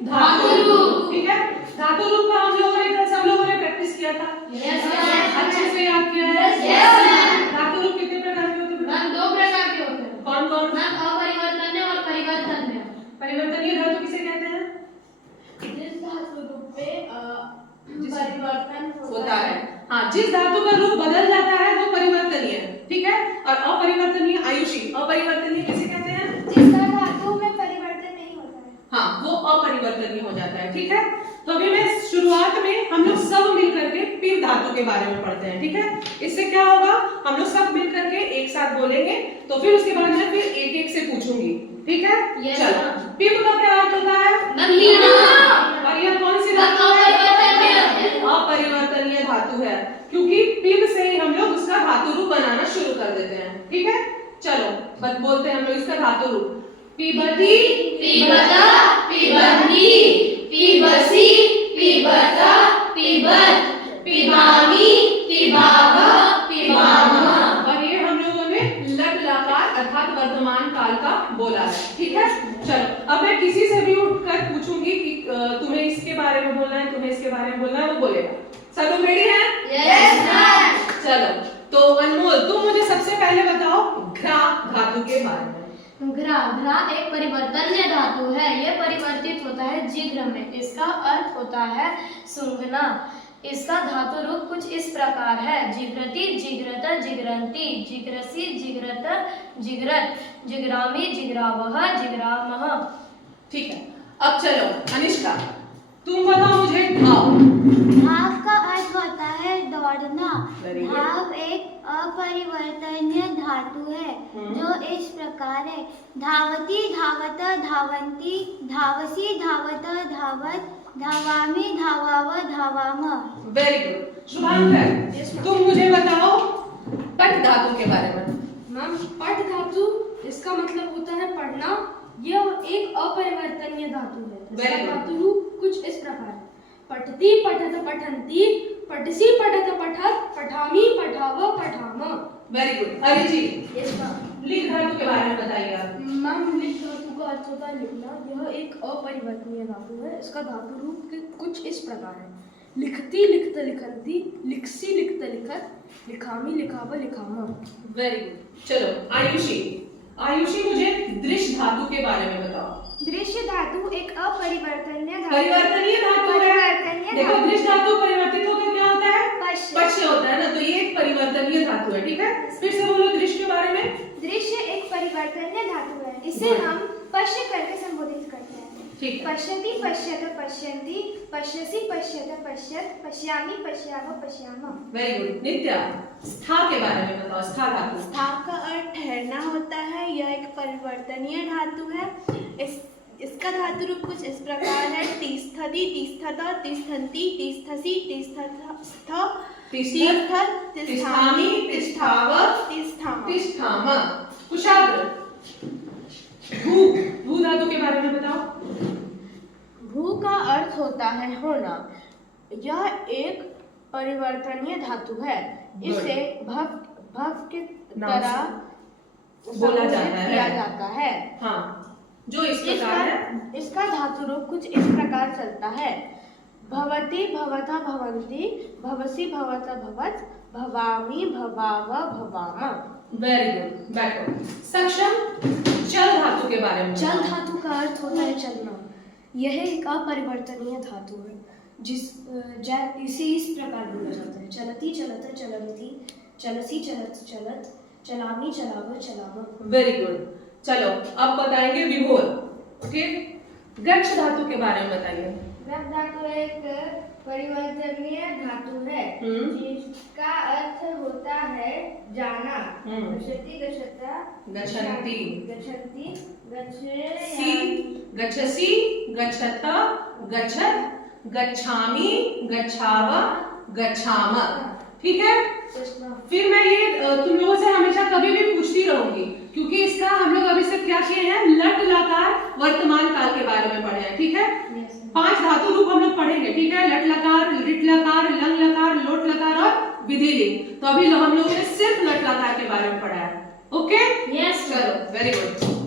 धातु रूप। ठीक है, धातु रूप का हम लोगों ने सब लोगों ने प्रैक्टिस किया था। अच्छे से याद किया है। धातु रूप कितने प्रकार के होते हैं? मैम 2 प्रकार के होते हैं। कौन कौन? मैम अपरिवर्तनीय और परिवर्तनीय। परिवर्तनीय धातु किसे कहते हैं? जिस धातु रूप पे परिवर्तन होता है। हाँ, जिस धातु का रूप बदल जाता है वो परिवर्तनीय है। ठीक है, और अपरिवर्तनीय आयुषी। अपरिवर्तनीय किसे कहते हैं? जिसका धातु में परिवर्तन नहीं होता है। हाँ, वो अपरिवर्तनीय हो जाता है। ठीक है, तो अभी मैं शुरुआत में हम लोग सब मिल करके पिप धातु के बारे में पढ़ते हैं। ठीक है, इससे क्या होगा, हम लोग सब मिल करके एक साथ बोलेंगे, तो फिर उसके बाद मैं फिर एक एक से पूछूंगी। ठीक है, चलो। पिप का क्या अर्थ होता है? और यह कौन सी धातु है? अपरिवर्तनीय धातु है, क्योंकि पिप से ही हम लोग उसका धातु रूप बनाना शुरू कर देते हैं। ठीक है, चलो बोलते हैं हम लोग इसका धातु रूप। पिबती, पिबता, पिबंती, पिबसी, पिबता, पिबत, पिबामी, पिबावा, पिबामा। और ये हम लोगों ने लट लकार अर्थात वर्तमान काल का बोला है। ठीक है, चलो अब मैं किसी से भी उठकर पूछूंगी कि तुम्हें इसके बारे में बोलना है, तुम्हें इसके बारे में बोलना है, वो बोलेगा। सब लोग रेडी हैं? Yes ma'am. चलो, तो अनमोल तुम मुझे सबसे पहले बताओ घ्रा धातु के बारे में। घ्रा एक परिवर्तनीय धातु है। यह परिवर्तित होता है जिग्र में। इसका अर्थ होता है सूंघना। इसका धातु रूप कुछ इस प्रकार है: जिग्रति, जिग्रत, जिग्रंती, जिग्रसी, जिग्रत, जिग्रत, जिग्रामी, जिग्रावह, जिग्रामः। ठीक है, अब चलो अनिष्का तुम बताओ मुझे घाव। भाव का अर्थ होता है दौड़ना। Very good. भाव एक अपरिवर्तनीय धातु है जो इस प्रकार है: धावती, धावत, धावंती, धावसी, धावत, धावत, धावामि, धावाव, धावाम। Very good. शुभांकर तुम मुझे बताओ पट धातु के बारे में। मैम पट धातु इसका मतलब होता है पढ़ना। यह एक अपरिवर्तनीय धातु है। Very इसका good. धातु रूप कुछ इस प्रकार है: पठती, पठत, पठंती, पठसी, पठत, पठत, पठामी, पठाव, पठाम। Very good. अरे जी यस मैम। लिख धातु के बारे में बताइए आप। मैम लिख धातु का अर्थ होता है लिखना। यह एक अपरिवर्तनीय धातु है। इसका धातु रूप कुछ इस प्रकार है: लिखती, लिखत, लिखंती, लिखसी, लिखत, लिखत, लिखामी, लिखाव, लिखामा। Very good. चलो आयुषी, आयुषी मुझे दृश्य धातु के बारे में बताओ। दृश्य धातु एक अपरिवर्तनीय धातु परिवर्तनीय धातु है। परिवर्तनीय देखो धातु। दृश्य धातु परिवर्तित होकर क्या होता है? पश्य। पश्य होता है ना, तो ये एक परिवर्तनीय धातु है। ठीक है, फिर से बोलो दृश्य के बारे में। दृश्य एक परिवर्तनीय धातु है। इसे हम पश्य करके संबोधित करते हैं। ठीक है, पश्यति, पश्यत, पश्यन्ति, पश्यसि, पश्यत, पश्यत, पश्यामि, पश्याव, पश्याम। Very good. नित्या स्था के बारे में बताओ। स्था धातु। स्था का अर्थ ठहरना होता है। यह एक परिवर्तनीय धातु है। इसका धातु रूप कुछ इस प्रकार है: तिष्ठति, तिष्ठत, तिष्ठन्ति, तिष्ठसि, तिष्ठस्थ, तिष्ठत, तिष्ठामि, तिष्ठाव, तिष्ठाम। तिष्ठाम। कुशाग्र भू, भू धातु के बारे में बताओ। भू का अर्थ होता है होना। यह एक परिवर्तनीय धातु है। इसे भव के नाम तरह बोला जाता है। किया जाता है। हाँ, जो इस प्रकार है। इसका धातु रूप कुछ इस प्रकार चलता है: भवति, भवता, भवन्ति, भवसि, भवत, भवत, भवामि, भवाव, भवाम। Very good. बैठो। सक्षम जल धातु के बारे में जल बताओ। धातु का अर्थ होता है चलना। यह एक अपरिवर्तनीय धातु है। इसे इस प्रकार बोला जाता है: चलति, चलत, चलन्ति, चलसि, चलत, चलत, चलामि, चलाव, चलाम। Very good. चलो अब बताएंगे विभोर। ओके, गच्छ धातु के बारे में बताइए। गच्छ धातु एक परिवर्तनीय धातु है जिसका अर्थ होता है जाना। गच्छति, गच्छता, गच्छन्ति, गच्छन्ति, गच्छसि, गच्छत, गच्छत, गच्छामि, गच्छाव, गच्छाम। ठीक है, फिर मैं ये तुम लोगों से हमेशा कभी भी पूछती रहूंगी, क्योंकि इसका हम लोग अभी से क्या किए हैं, लट लकार वर्तमान काल के बारे में पढ़े हैं। ठीक है, 5 धातु रूप हम लोग पढ़ेंगे। ठीक है, लट लकार, लिट लकार, लंग लकार, लोट लकार और विधि लिंग। तो अभी हम लोगों ने सिर्फ लट लकार के बारे में पढ़ा है। Okay, yes. चलो वेरी गुड।